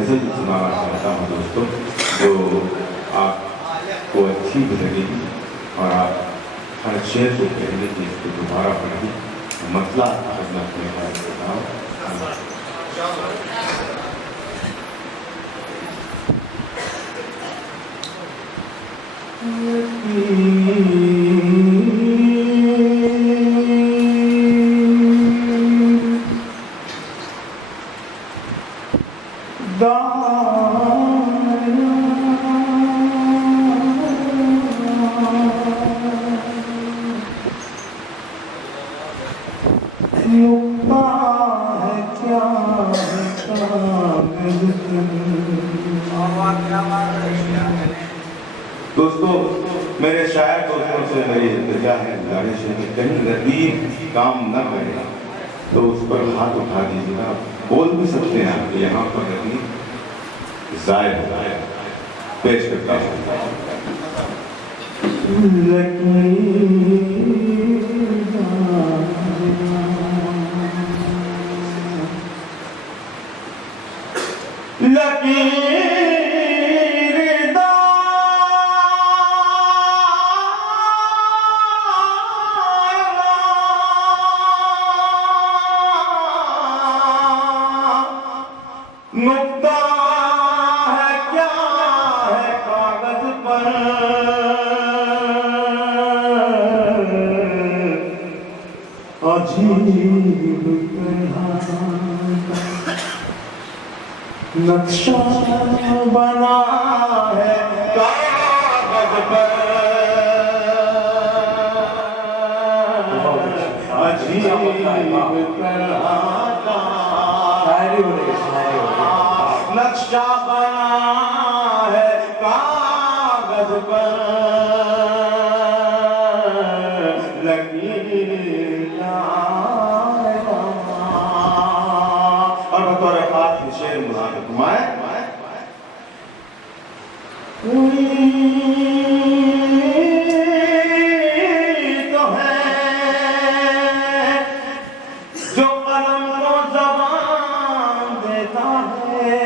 गज़ल सुनाना चाहता हूँ दोस्तों, जो आपको अच्छी भी लगेगी और आप हर शेर को कहने की इसको दोबारा पढ़ें। मसला खिदमत में बताओ। दोस्तों, मेरे शायर दोस्तों से मेरी इल्तिजा है, गुजारिश है कि कहीं रतीब काम न करे तो उस पर हाथ उठा दीजिएगा। बोल भी सकते हैं आप यहाँ पर रतीब जायद पेश करता हूँ। नुक्ता है क्या है कागज पर, अजीब नक्शा बना है कागज पर, अजीब नक्शा बना है कागज पर, लकीर और बतौर खास शेर मुलाकात घुमाए। तो है जो कलम को ज़बान देता है,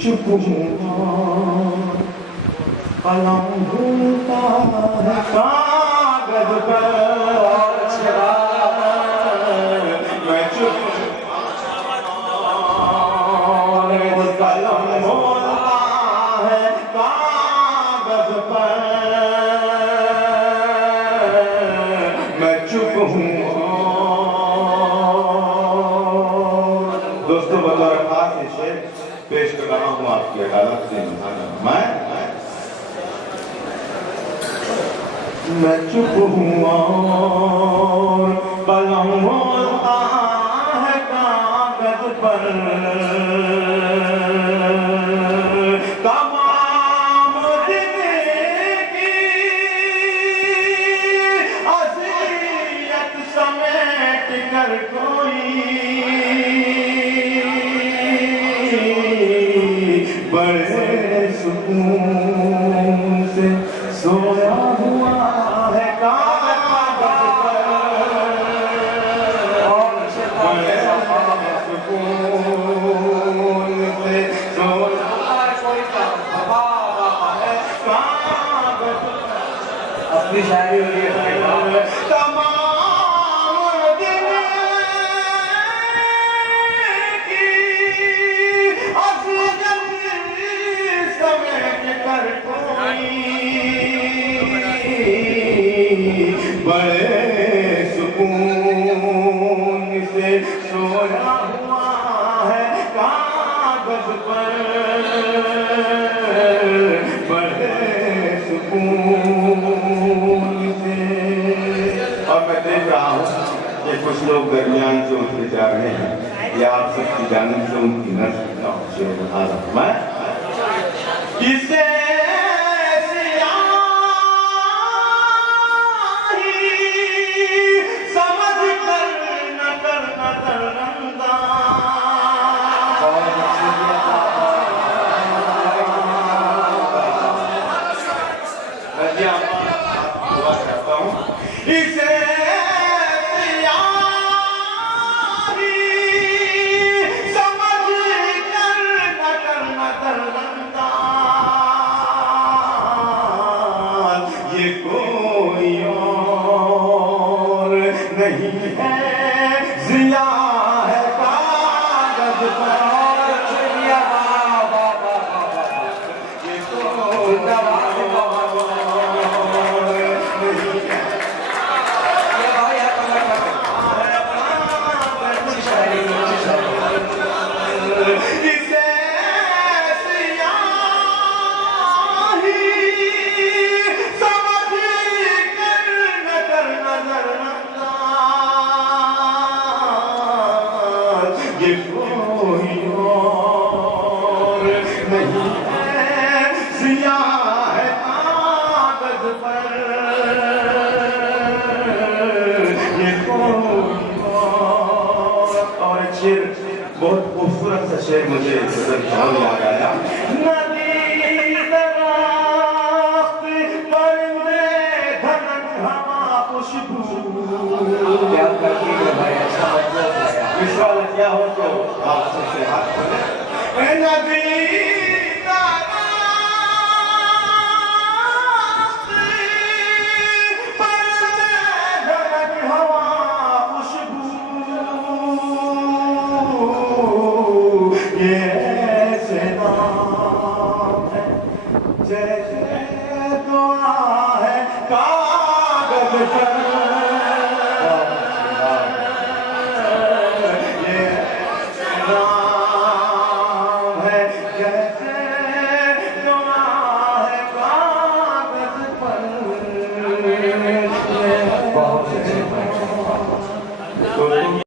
चुप हूँ कलम भूलता है कागज पर, मैं चुप कलम भूलता है कागज पर, मैं चुप हूँ। दोस्तों, बतौर खास शेर पेश कर रहा हूँ आपकी अदालत से। मैं चुप हूँ और कलम बोलता है कागज पर, तमाम जिंदगी अज़ियत समेट कर कोई बड़े सुकून से सोया हुआ है कागज पर, बड़े सुकून से सोया है कागज पर। अपनी शायरी हो रही है तमाम बड़े सुकून से सोया हुआ है कागज पर, बड़े सुकून से। और मैं देख रहा हूँ कि कुछ लोग दरमियान से उठते जा रहे हैं, ये आप सबकी जानिब से उनकी नस्ल का शेर बता रहा हूँ मैं। किसे समझ कर न करना दरंदा। दुआ करता हूँ इसे ये कोई और नहीं है, जिया है कागज पर। ये कोई ये कोई और नहीं है, जिया है कागज पर। ये कोई और शेर, बहुत खूबसूरत सा शेर मुझे ख्याल याद आया। नदी दरख्त परिंदे धनक हवा खुशबू। क्या करती है भाई, अच्छा मतलब विश्वास क्या हो तो आप सबसे हाथ खोलें। नदी दरख्त परिंदे धनक हवा खुशबू। ये ऐसे नाम है जैसे दुआ है कागज पर।